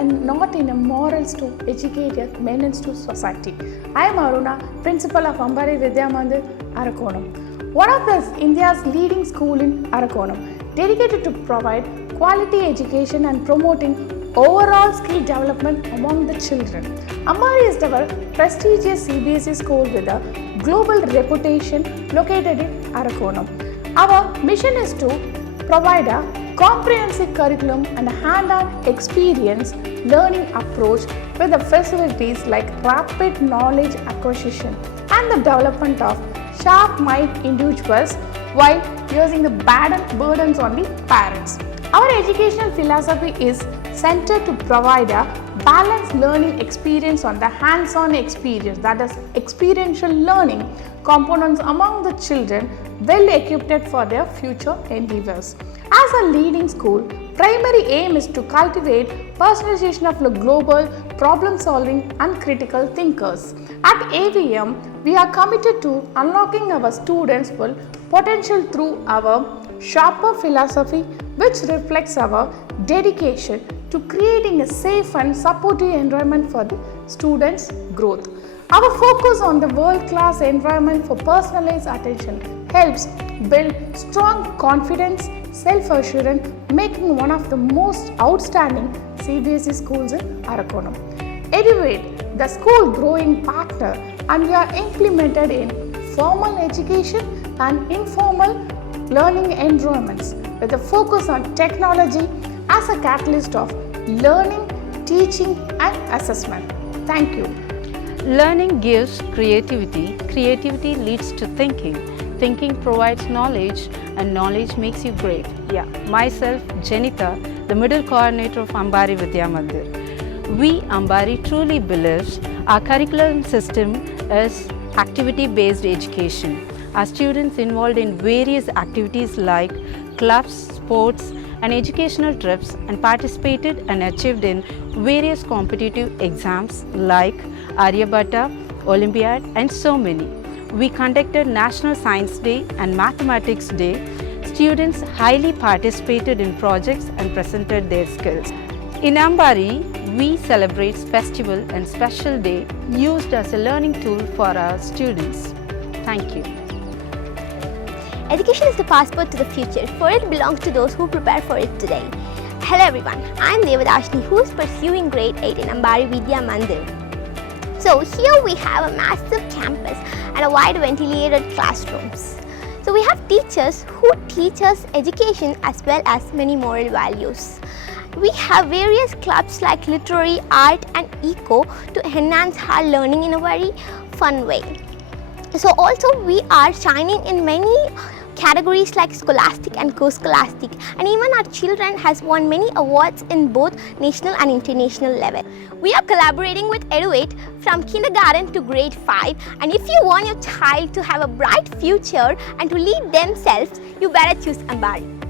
and not in a morals to educate a menace to society. I am Aruna, Principal of Ambari Vidya Mandir, Arakonam. One of India's leading school in Arakonam, dedicated to provide quality education and promoting overall skill development among the children. Ambari is our prestigious CBSE school with a global reputation located in Arakonam. Our mission is to provide a comprehensive curriculum and a hand-on experience learning approach with the facilities like rapid knowledge acquisition and the development of sharp-minded individuals while using the burdens on the parents. Our educational philosophy is centered to provide a balanced learning experience on the hands-on experience, that is experiential learning components among the children well equipped for their future endeavors. As a leading school, primary aim is to cultivate personalization of the global problem solving and critical thinkers. At AVM, we are committed to unlocking our students' full potential through our sharper philosophy, which reflects our dedication to creating a safe and supportive environment for the students' growth. Our focus on the world-class environment for personalized attention helps build strong confidence, self-assurance, making one of the most outstanding CBSE schools in Arakonam. Eduvate, the school growing partner, and we are implemented in formal education and informal learning environments with a focus on technology as a catalyst of learning, teaching and assessment. Thank you. Learning gives creativity, creativity leads to thinking, thinking provides knowledge, and knowledge makes you great. Yeah, myself, Janita, the middle coordinator of Ambari Vidya Mandir. We, Ambari, truly believes our curriculum system is activity-based education. Our students involved in various activities like clubs, sports, and educational trips and participated and achieved in various competitive exams like Aryabhatta, Olympiad, and so many. We conducted National Science Day and Mathematics Day. Students highly participated in projects and presented their skills. In Ambari, we celebrate festival and special day used as a learning tool for our students. Thank you. Education is the passport to the future, for it belongs to those who prepare for it today. Hello everyone, I am Devadashni, who is pursuing grade 8 in Ambari Vidya Mandir. So here we have a massive campus and a wide ventilated classrooms. So we have teachers who teach us education as well as many moral values. We have various clubs like literary, art and eco to enhance our learning in a very fun way. So also we are shining in many categories like scholastic and co-scholastic, and even our children has won many awards in both national and international level. We are collaborating with Eduvate from kindergarten to grade 5, and if you want your child to have a bright future and to lead themselves, you better choose Ambari.